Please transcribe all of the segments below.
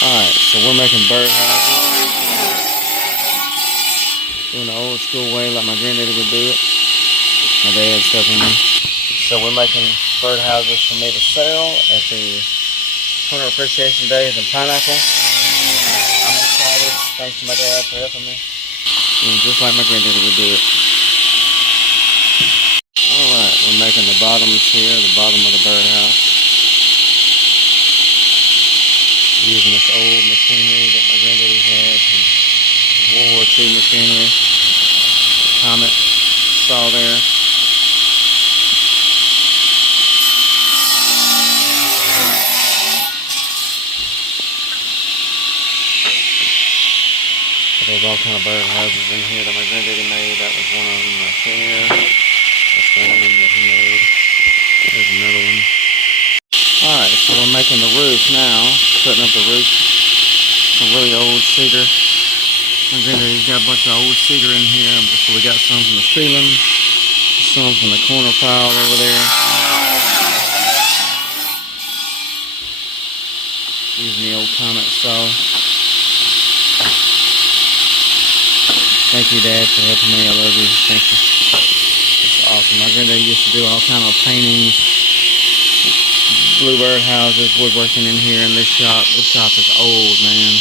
Alright, so we're making birdhouses. Doing the old school way like my granddaddy would do it. My dad's helping me. So we're making birdhouses for me to sell at the Hunter Appreciation Days in Pineapple. I'm excited. Thanks to my dad for helping me. And just like my granddaddy would do it. Alright, we're making the bottoms here, the bottom of the birdhouse. Using this old machinery that my granddaddy had from World War II machinery. Comet saw there. There's all kind of birdhouses in here that my granddaddy made. That was one of them right there. That's one that he made. There's another one. Alright, so we're making the roof now. Putting up the roof. Some really old cedar. My granddaddy's got a bunch of old cedar in here. So we got some from the ceiling. Some from the corner pile over there. Using the old Comet saw. Thank you, Dad, for helping me. I love you. Thank you. It's awesome. My granddad used to do all kind of paintings, Bluebird Houses, woodworking in here in this shop. This shop is old, man.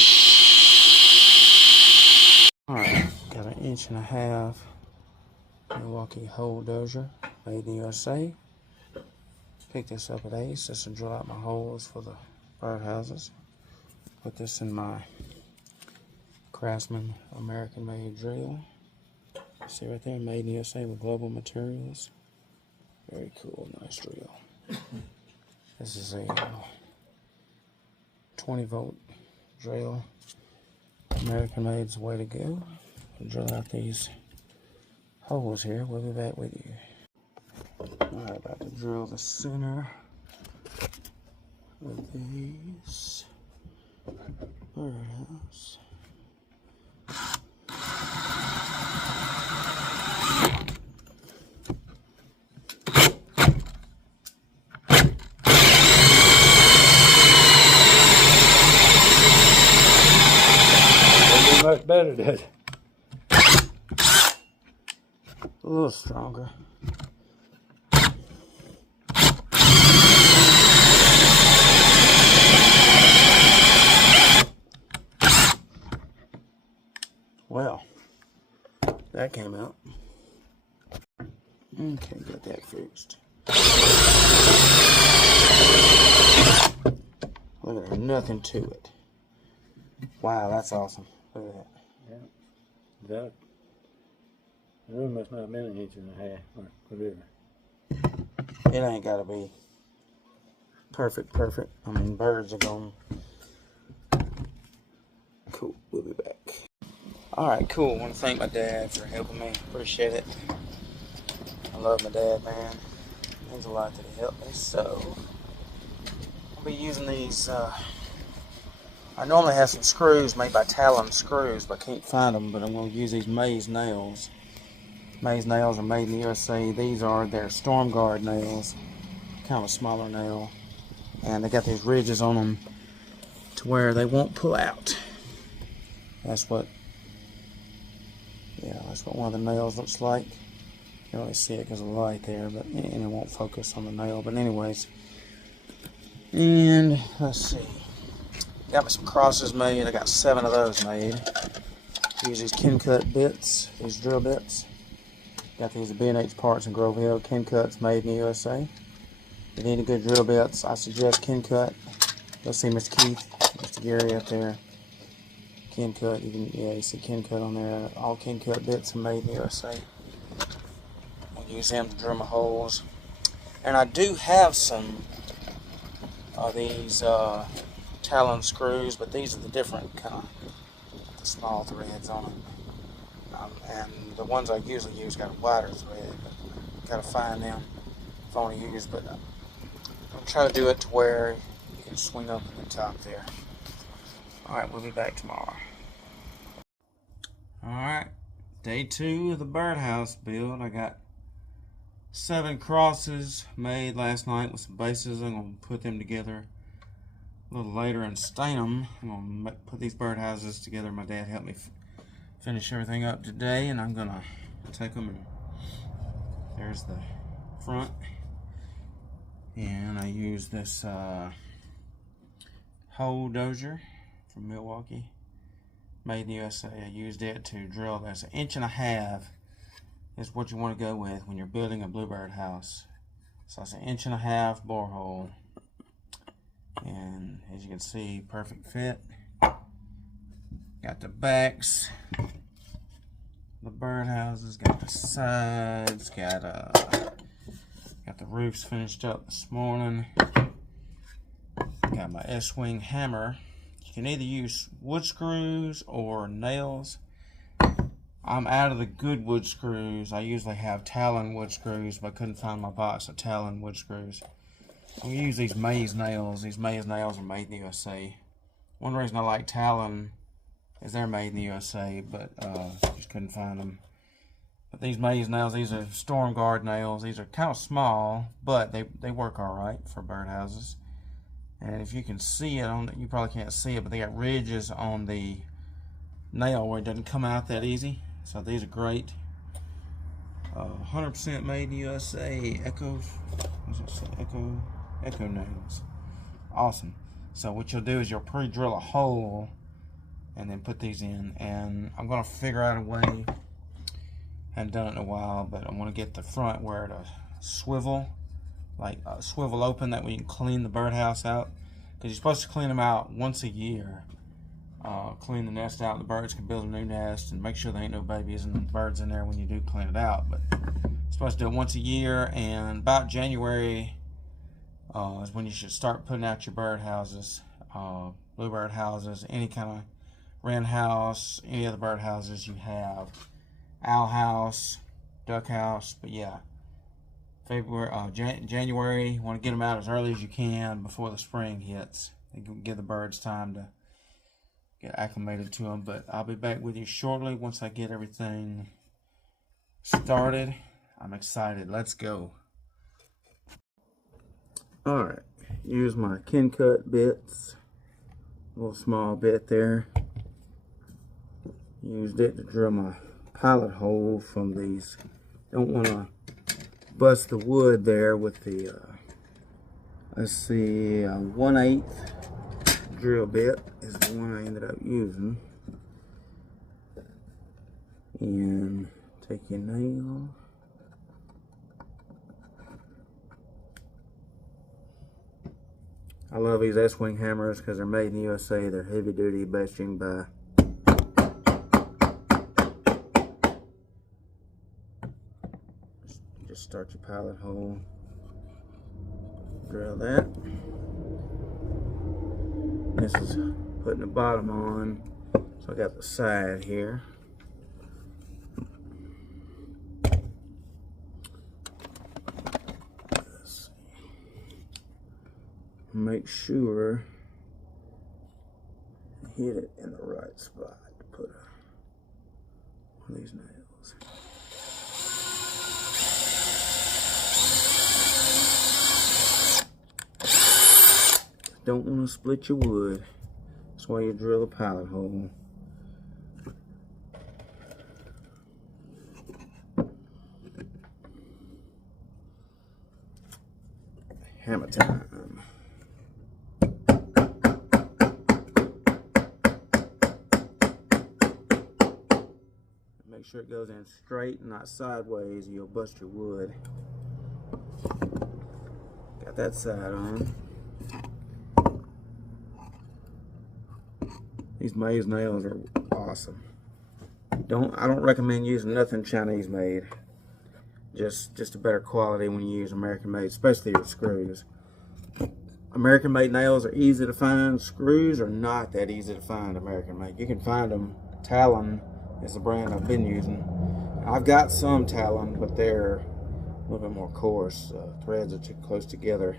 Alright, got an 1.5 inch Milwaukee hole dozer, made in the USA. Picked this up at Ace. This will drill out my holes for the birdhouses. Put this in my Craftsman American made drill. See right there, made in the USA with global materials. Very cool, nice drill. This is a 20 volt drill. American made is the way to go. We'll drill out these holes here. We'll be back with you. Alright, about to drill the center of these birdhouse. Much better, Dad. A little stronger. Well, that came out. Okay, got that fixed. Look at that, nothing to it. Wow, that's awesome. Look at that. Yeah. That room must not have been 1.5 inches or whatever. It ain't gotta be perfect. I mean, birds are going. Cool, we'll be back. Alright, cool. I want to thank my dad for helping me. Appreciate it. I love my dad, man. It means a lot that he helped me. So, I'll be using these. I normally have some screws made by Talon screws, but I can't find them. But I'm going to use these Maze nails. Maze nails are made in the USA. These are their Storm Guard nails. Kind of a smaller nail. And they got these ridges on them to where they won't pull out. That's what one of the nails looks like. You can't really see it because of the light there, but and it won't focus on the nail. But anyways, and let's see. Got me some crosses made. I got 7 of those made. Use these Ken-Cut bits, these drill bits. Got these at B&H Parts in Grove Hill. Ken-Cuts made in the USA. If you need good drill bits, I suggest Ken-Cut. You'll see Mr. Keith, Mr. Gary up there. Ken-Cut, you see Ken-Cut on there. All Ken-Cut bits are made in the USA. I'll use them to drill my holes. And I do have some of these Talon screws, but these are the different kind, the small threads on them. And the ones I usually use got a wider thread, but gotta find them if I want to use. But I'm trying to do it to where you can swing up in the top there. Alright, we'll be back tomorrow. Alright, day 2 of the birdhouse build. I got 7 crosses made last night with some bases. I'm going to put them together a little later and stain them. I'm going to put these birdhouses together. My dad helped me finish everything up today, and I'm going to take them, and there's the front. And I use this hole dozer from Milwaukee, made in the USA. I used it to drill this. 1.5 inches is what you want to go with when you're building a bluebird house. So it's 1.5 inches borehole, and as you can see, perfect fit. Got the backs, the birdhouses, got the sides, got the roofs finished up this morning. Got my S-wing hammer. You can either use wood screws or nails. I'm out of the good wood screws. I usually have Talon wood screws, but I couldn't find my box of Talon wood screws. I'm gonna use these maze nails. These maze nails are made in the USA. One reason I like Talon is they're made in the USA, but just couldn't find them. But these maze nails, these are storm guard nails. These are kind of small, but they work all right for birdhouses. And if you can see it, you probably can't see it, but they got ridges on the nail where it doesn't come out that easy. So these are great. 100% made in the USA. Echo nails. Awesome. So what you'll do is you'll pre-drill a hole and then put these in. And I'm going to figure out a way. Hadn't done it in a while, but I want to get the front where it'll swivel, like swivel open, that way you can clean the birdhouse out. Because you're supposed to clean them out once a year. Clean the nest out, the birds can build a new nest, and make sure there ain't no babies and birds in there when you do clean it out. But you're supposed to do it once a year, and about January is when you should start putting out your birdhouses, bluebird houses, any kind of wren house, any other bird houses you have, owl house, duck house. But yeah, January, you want to get them out as early as you can before the spring hits. You can give the birds time to get acclimated to them. But I'll be back with you shortly once I get everything started. I'm excited. Let's go. Alright, use my kin cut bits, a little small bit there. Used it to drill my pilot hole from these. Don't want to bust the wood there with the let's see, 1/8 drill bit is the one I ended up using. And take your nail, I love these S-wing hammers because they're made in the USA. They're heavy duty, best you can buy. Just start your pilot hole, drill that. This is putting the bottom on, so I got the side here. Let's see. Make sure I hit it in the right spot to put one of these nails. Don't want to split your wood. That's why you drill a pilot hole. Hammer time. Make sure it goes in straight and not sideways, or you'll bust your wood. Got that side on. These maze nails are awesome. I don't recommend using nothing Chinese made. Just a better quality when you use American made, especially with screws. American made nails are easy to find. Screws are not that easy to find American made. You can find them. Talon is the brand I've been using. I've got some Talon, but they're a little bit more coarse. Threads are too close together.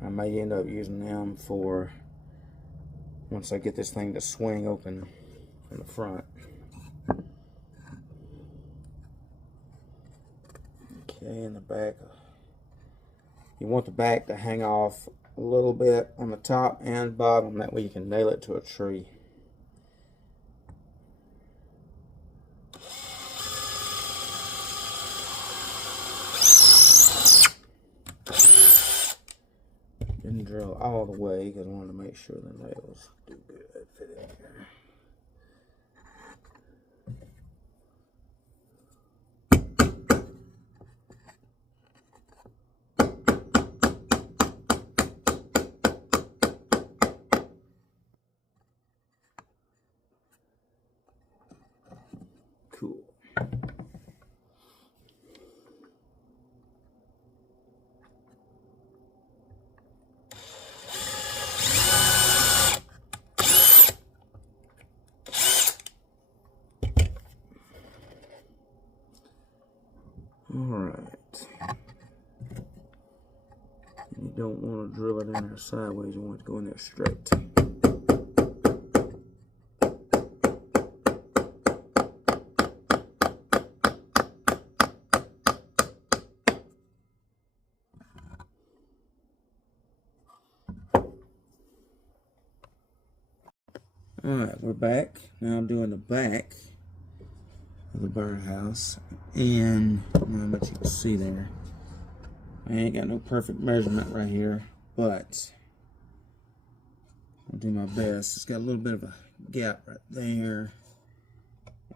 I may end up using them for once I get this thing to swing open in the front. Okay, in the back, you want the back to hang off a little bit on the top and bottom. That way you can nail it to a tree. Didn't drill all the way because I wanted to make sure the nails do good fit in here. Cool. Alright. You don't want to drill it in there sideways, you want it to go in there straight. Alright, we're back. Now I'm doing the back of the birdhouse, and not much you can see there. I ain't got no perfect measurement right here, but I'll do my best. It's got a little bit of a gap right there,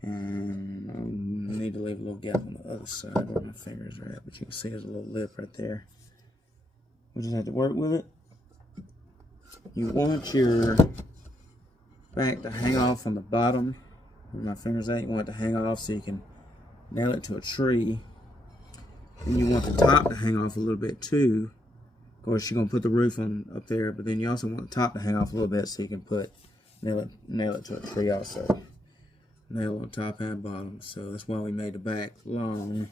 and I need to leave a little gap on the other side where my fingers are at, but you can see there's a little lip right there. We'll just have to work with it. You want your back to hang off on the bottom where my fingers at. You want it to hang off so you can nail it to a tree. And you want the top to hang off a little bit too. Of course, you're gonna put the roof on up there, but then you also want the top to hang off a little bit so you can nail it to a tree also. Nail on top and bottom. So that's why we made the back long.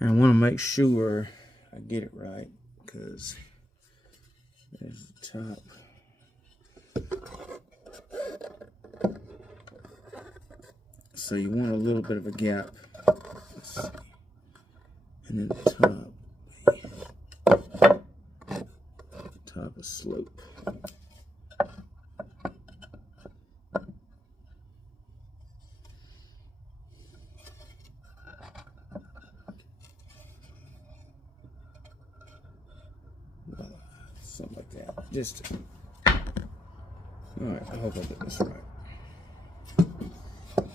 And I want to make sure I get it right, because there's the top. So you want a little bit of a gap. Let's see. And then the top is slope. Something like that. Just alright, I hope I get this right.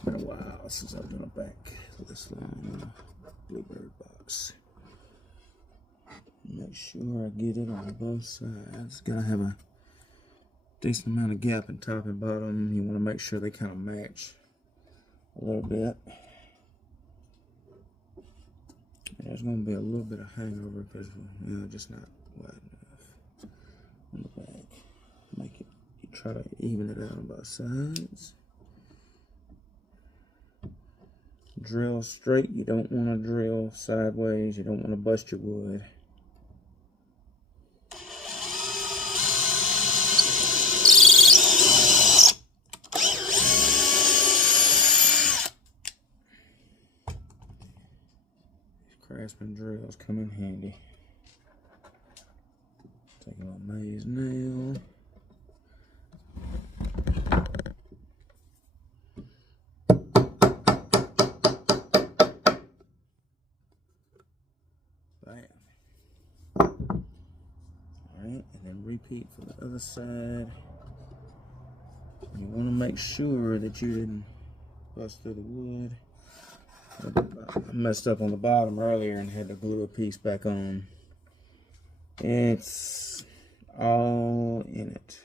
Been a while since I've done a back this long Bluebird box. Make sure I get it on both sides. Gotta have a decent amount of gap in top and bottom. You want to make sure they kind of match a little bit. There's going to be a little bit of hangover because just not wide enough on the back. Make it, you try to even it out on both sides. Drill straight. You don't want to drill sideways. You don't want to bust your wood. Craftsman drills come in handy. Take a little maze nail. Bam. Alright, and then repeat for the other side. You want to make sure that you didn't bust through the wood. I messed up on the bottom earlier and had to glue a piece back on. It's all in it.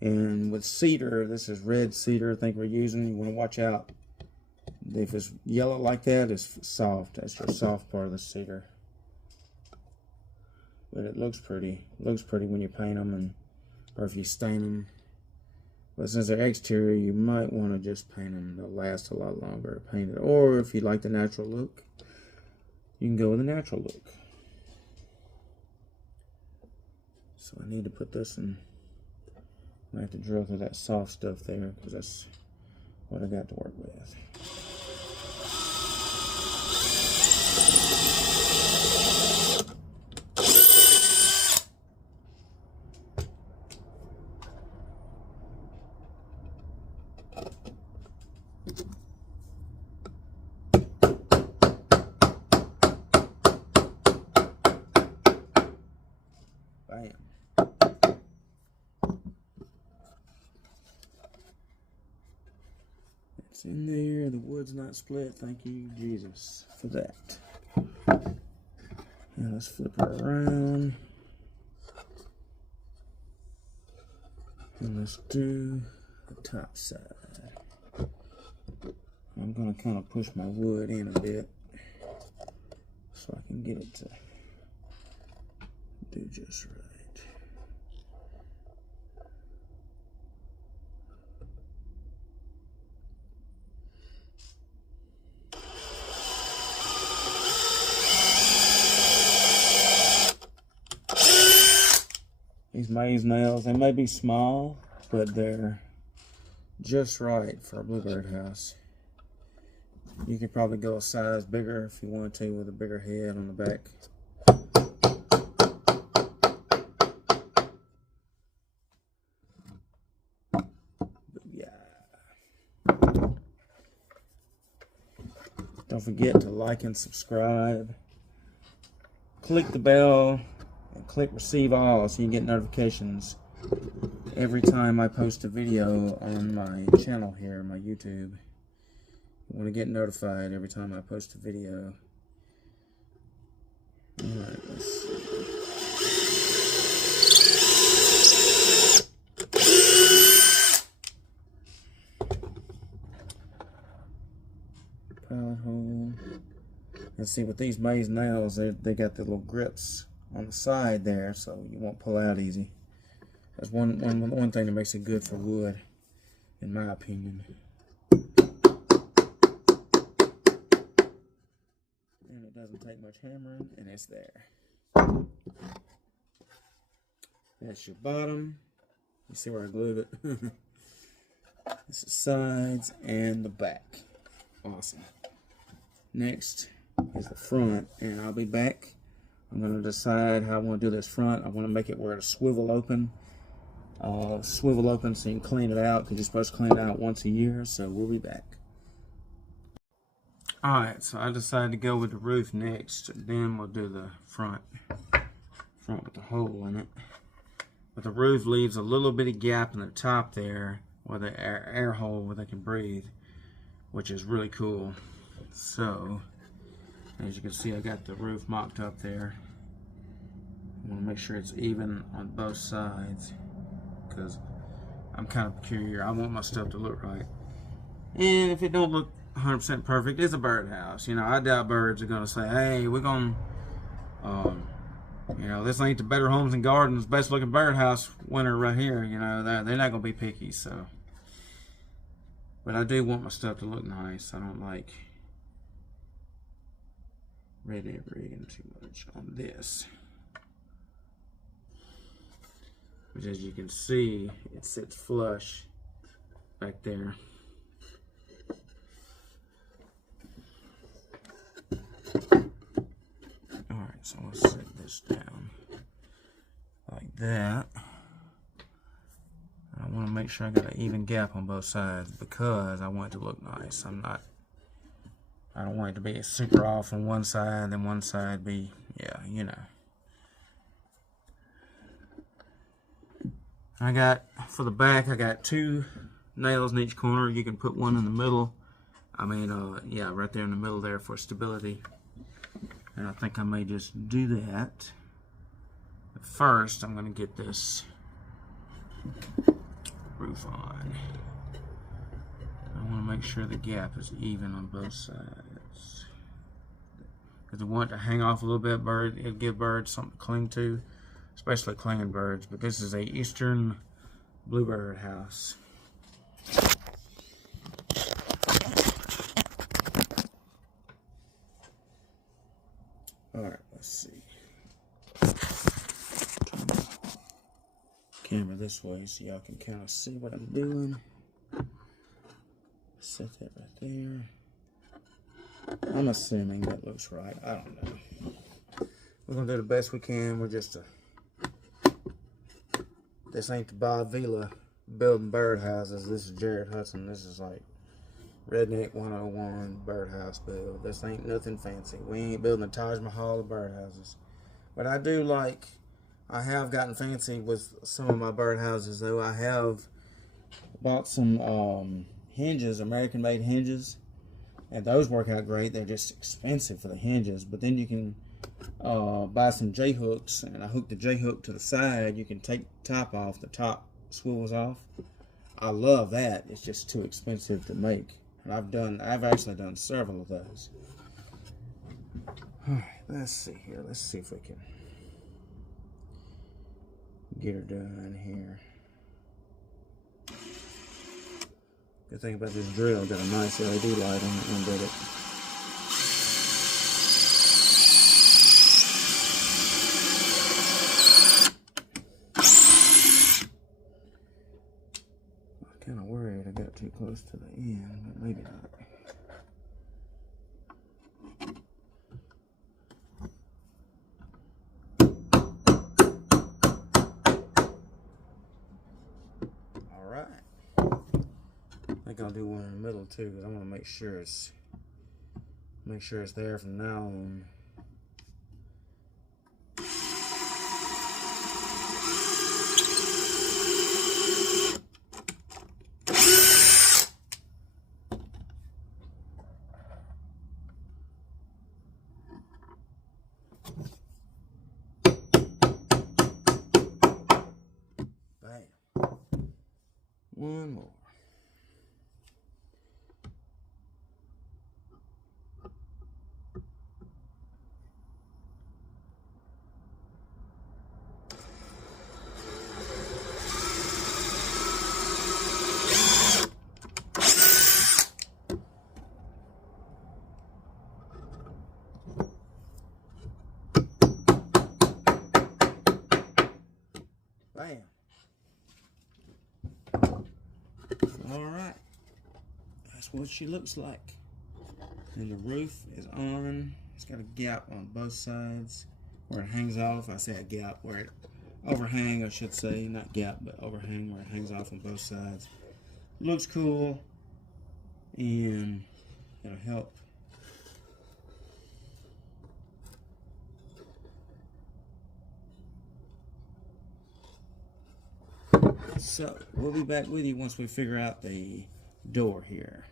And with cedar, this is red cedar I think we're using. You want to watch out. If it's yellow like that, it's soft. That's your soft part of the cedar. But it looks pretty. It looks pretty when you paint them, or if you stain them. But since they're exterior, you might want to just paint them. They'll last a lot longer painted. Or if you like the natural look, you can go with the natural look. So I need to put this in. I have to drill through that soft stuff there because that's what I got to work with. It's in there. The wood's not split. Thank you, Jesus, for that. Now let's flip her around. And let's do the top side. I'm going to kind of push my wood in a bit so I can get it to do just right. These maze nails, they may be small, but they're just right for a bluebird house. You could probably go a size bigger if you wanted to, with a bigger head on the back. But yeah. Don't forget to like and subscribe. Click the bell and click receive all so you can get notifications every time I post a video on my channel here, my YouTube. You want to get notified every time I post a video. Alright, let's see. Pilot hole. Let's see, with these maze nails, they got the little grips on the side there, so you won't pull out easy. That's one thing that makes it good for wood, in my opinion. And it doesn't take much hammering, and it's there. That's your bottom. You see where I glued it? This is the sides and the back. Awesome. Next is the front, and I'll be back. I'm going to decide how I want to do this front. I want to make it where it's swivel open. Swivel open so you can clean it out, because you're supposed to clean it out once a year, so we'll be back. Alright, so I decided to go with the roof next, then we'll do the front with the hole in it. But the roof leaves a little bitty gap in the top there, where the air hole where they can breathe, which is really cool. So, as you can see, I got the roof mocked up there. I want to make sure it's even on both sides, because I'm kind of peculiar. I want my stuff to look right. And if it don't look 100% perfect, it's a birdhouse. You know, I doubt birds are going to say, hey, we're going to, you know, this ain't the Better Homes and Gardens best looking birdhouse winner right here. You know, they're not going to be picky, so. But I do want my stuff to look nice. I don't like red rigging too much on this. Which, as you can see, it sits flush back there. Alright, so let's set this down like that. I want to make sure I got an even gap on both sides, because I want it to look nice. I don't want it to be super off on one side and then one side be, yeah, you know. I got, for the back, I got 2 nails in each corner. You can put one in the middle. I mean, yeah, right there in the middle there for stability. And I think I may just do that. But first, I'm going to get this roof on. I want to make sure the gap is even on both sides. Because I want it to hang off a little bit, it'll give birds something to cling to, especially clinging birds. But this is a eastern bluebird house. Alright, let's see. Turn the camera this way so y'all can kind of see what I'm doing. Set that right there. I'm assuming that looks right. I don't know. We're going to do the best we can. We're just this ain't the Bob Vila building birdhouses. This is Jared Hudson. This is like Redneck 101 birdhouse build. This ain't nothing fancy. We ain't building a Taj Mahal of birdhouses. But I do like, I have gotten fancy with some of my birdhouses though. I have bought some hinges, American-made hinges, and those work out great. They're just expensive for the hinges, but then you can buy some J-hooks, and I hook the J-hook to the side. You can take the top off, the top swivels off. I love that. It's just too expensive to make, and I've actually done several of those. All right, let's see here. Let's see if we can get her done here. Good thing about this drill, got a nice LED light on the end of it. I'm kind of worried I got too close to the end, but maybe not. I think I'll do one in the middle too, because I want to make sure it's there from now on. Bam. One more. Bam. Alright. That's what she looks like. And the roof is on. It's got a gap on both sides where it hangs off. I say a gap where it overhang, I should say. Not gap, but overhang where it hangs off on both sides. Looks cool. And it'll help. So, we'll be back with you once we figure out the door here.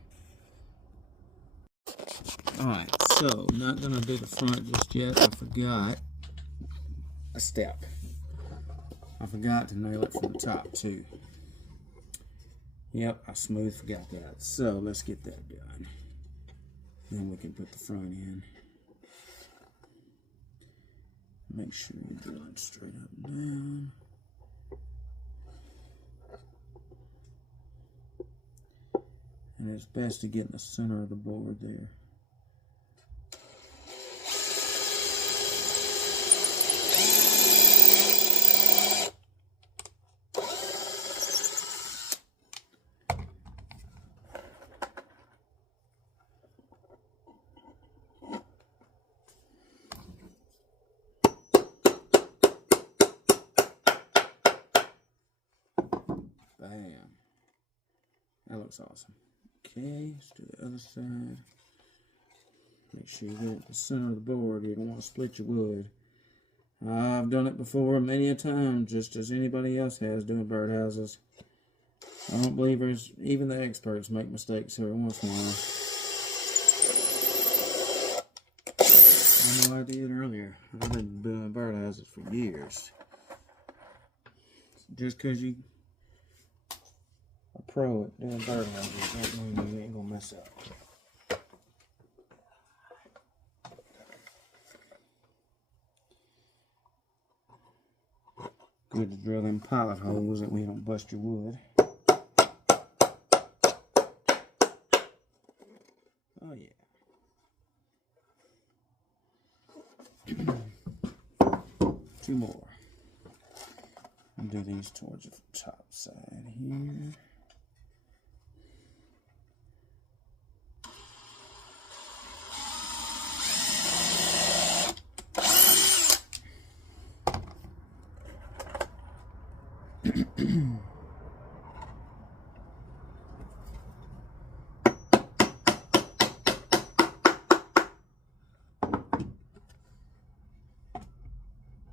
Alright, so, not going to do the front just yet. I forgot a step. I forgot to nail it from the top, too. Yep, I smooth forgot that. So, let's get that done. Then we can put the front in. Make sure you're drilling straight up and down. And it's best to get in the center of the board there. Bam. That looks awesome. Okay, let's do the other side. Make sure you get it at the center of the board. You don't want to split your wood. I've done it before many a time, just as anybody else has doing birdhouses. I don't believe even the experts make mistakes every once in a while. I know I did earlier. I've been doing birdhouses for years. Just because you a pro at doing birdhouses don't mean you ain't gonna mess up. Good to drill them pilot holes that we don't bust your wood. Oh yeah. Two more. I'll do these towards the top side here.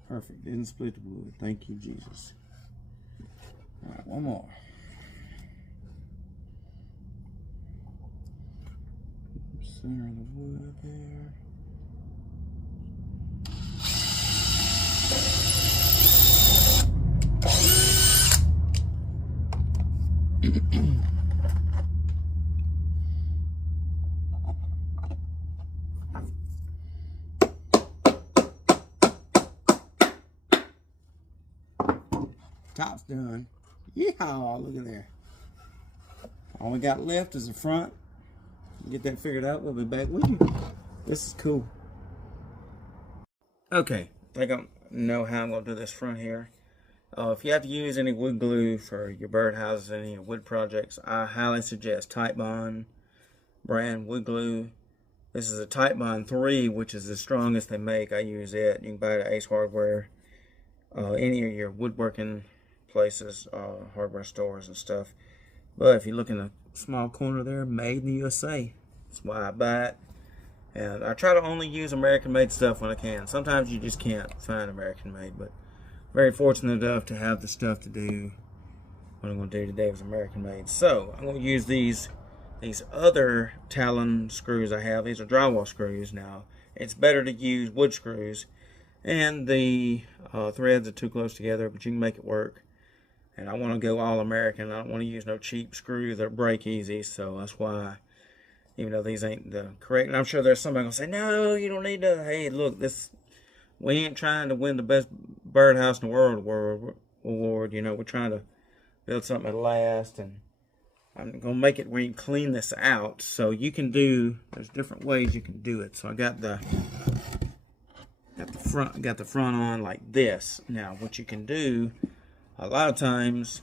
Perfect. Didn't split the wood. Thank you, Jesus. All right, one more. center of the wood there. Top's done. Yeehaw, look at there. All we got left is the front. Get that figured out, we'll be back with you. This is cool. Okay, I think I know how I'm going to do this front here. If you have to use any wood glue for your birdhouses, any wood projects, I highly suggest Titebond brand wood glue. This is a Titebond 3, which is the strongest they make. I use it. You can buy it at Ace Hardware, any of your woodworking places, hardware stores and stuff. But if you look in the small corner there, made in the USA. That's why I buy it. And I try to only use American-made stuff when I can. Sometimes you just can't find American-made, but very fortunate enough to have the stuff to do what I'm going to do today was American-made. So I'm going to use these other Talon screws I have. These are drywall screws now. It's better to use wood screws, and the threads are too close together, but you can make it work. And I want to go all American. I don't want to use no cheap screws that break easy, so that's why, even though these ain't the correct, and I'm sure there's somebody gonna say, no, you don't need to. Hey, look, we ain't trying to win the best birdhouse in the world award. You know, we're trying to build something that'll last, and I'm gonna make it where you can clean this out. So you can there's different ways you can do it. So I got the front on like this. Now, what you can do, a lot of times,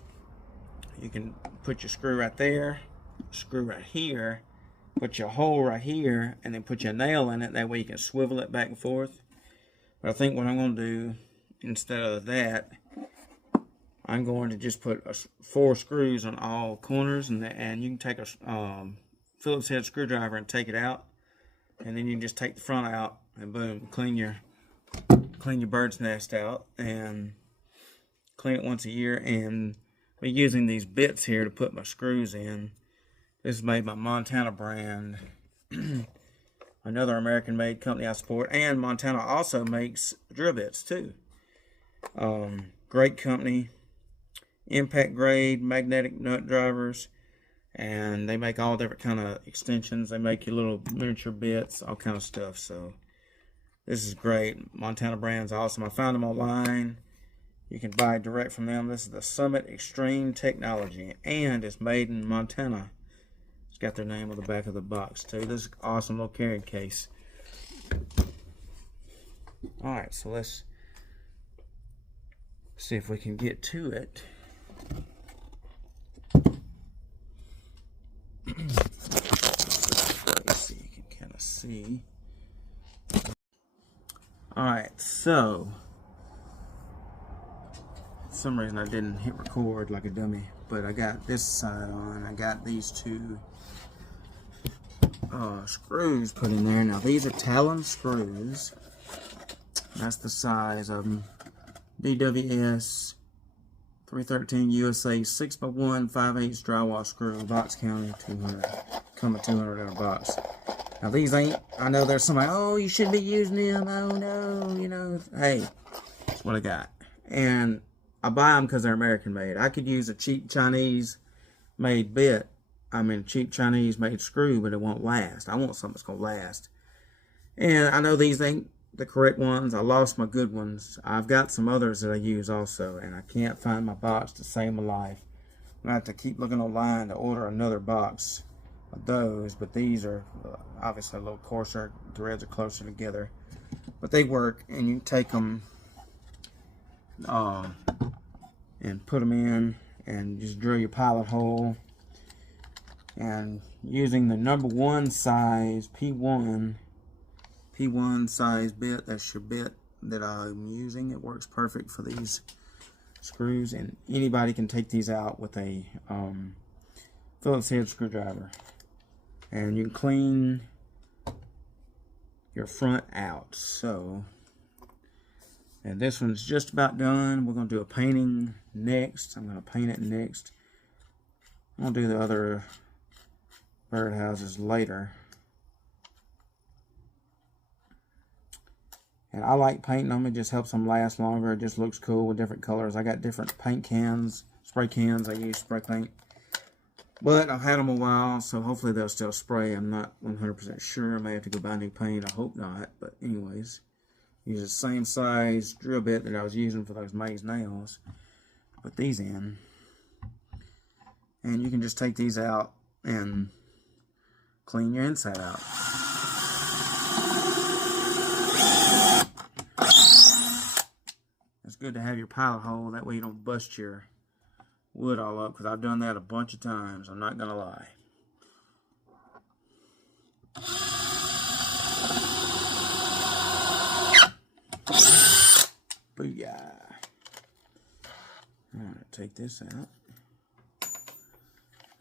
you can put your screw right there, screw right here, put your hole right here, and then put your nail in it. That way you can swivel it back and forth. But I think what I'm going to do, instead of that, I'm going to just put 4 screws on all corners, and you can take a Phillips head screwdriver and take it out, and then you can just take the front out, and boom, clean your bird's nest out, and clean it once a year. And I'll be using these bits here to put my screws in. This is made by Montana brand, another American-made company I support, and Montana also makes drill bits too. Great company, impact grade, magnetic nut drivers, and they make all different kind of extensions. They make you little miniature bits, all kind of stuff. So this is great. Montana brand's awesome. I found them online. You can buy direct from them. This is the Summit Extreme Technology, and it's made in Montana. It's got their name on the back of the box too. This is an awesome little carrying case. Alright, so let's see if we can get to it. So you can kind of see. Alright, so for some reason I didn't hit record like a dummy, but I got this side on. I got these 2 screws put in there. Now these are Talon screws. That's the size of them. DWS 313 USA 6x1 5/8 drywall screw, box counter, 200. Come with 200 in a box. Now these ain't, I know there's somebody, oh, you shouldn't be using them, oh no, you know. Hey, that's what I got. And I buy them because they're American made. I could use a cheap Chinese made bit, cheap Chinese made screw, but it won't last. I want something that's going to last. And I know these ain't the correct ones. I lost my good ones. I've got some others that I use also, and I can't find my box to save my life. I'm going to have to keep looking online to order another box of those, but these are obviously a little coarser. Threads are closer together, but they work, and you take them and put them in and just drill your pilot hole, and using the number 1 size P1 size bit, that's your bit that I'm using. It works perfect for these screws, and anybody can take these out with a Phillips head screwdriver, and you can clean your front out. So, and this one's just about done. We're going to do a painting next. I'm going to paint it next. I'll do the other birdhouses later. And I like painting them. It just helps them last longer. It just looks cool with different colors. I got different paint cans, spray cans. I use spray paint. But I've had them a while, so hopefully they'll still spray. I'm not 100% sure. I may have to go buy new paint. I hope not. But anyways, use the same size drill bit that I was using for those maze nails. Put these in. And you can just take these out and clean your inside out. It's good to have your pilot hole, that way you don't bust your wood all up, because I've done that a bunch of times, I'm not gonna lie. Booyah. Alright, take this out.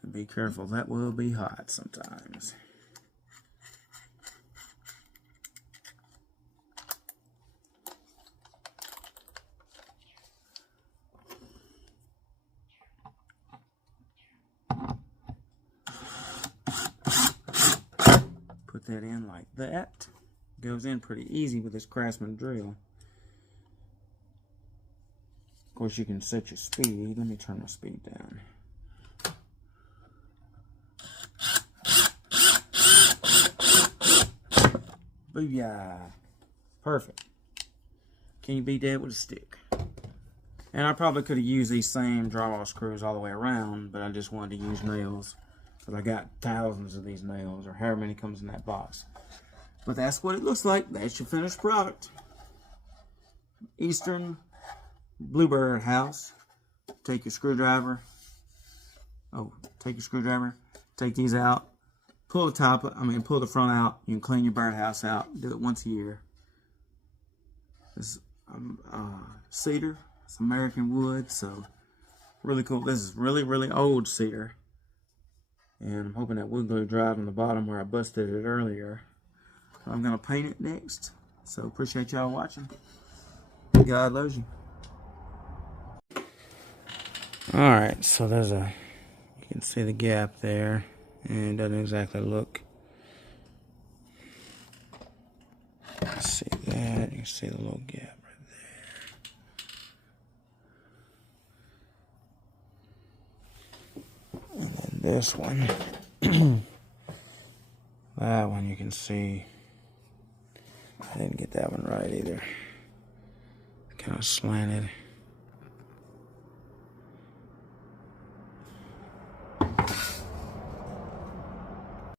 And be careful, that will be hot sometimes. Put that in like that. Goes in pretty easy with this Craftsman drill. Of course, you can set your speed. Let me turn my speed down. Booyah. Perfect. Can you beat that with a stick? And I probably could have used these same drywall screws all the way around, but I just wanted to use nails. Because I got thousands of these nails, or however many comes in that box. But that's what it looks like. That's your finished product. Eastern Bluebird house. Take your screwdriver. Take these out. Pull pull the front out. You can clean your birdhouse out. Do it once a year. This is cedar. It's American wood, so really cool. This is really, really old cedar. And I'm hoping that wood glue dried on the bottom where I busted it earlier. I'm going to paint it next. So appreciate y'all watching. God loves you. Alright, so you can see the gap there. And it doesn't exactly look. See that? You can see the little gap right there. And then this one. That one you can see. I didn't get that one right either. Kind of slanted.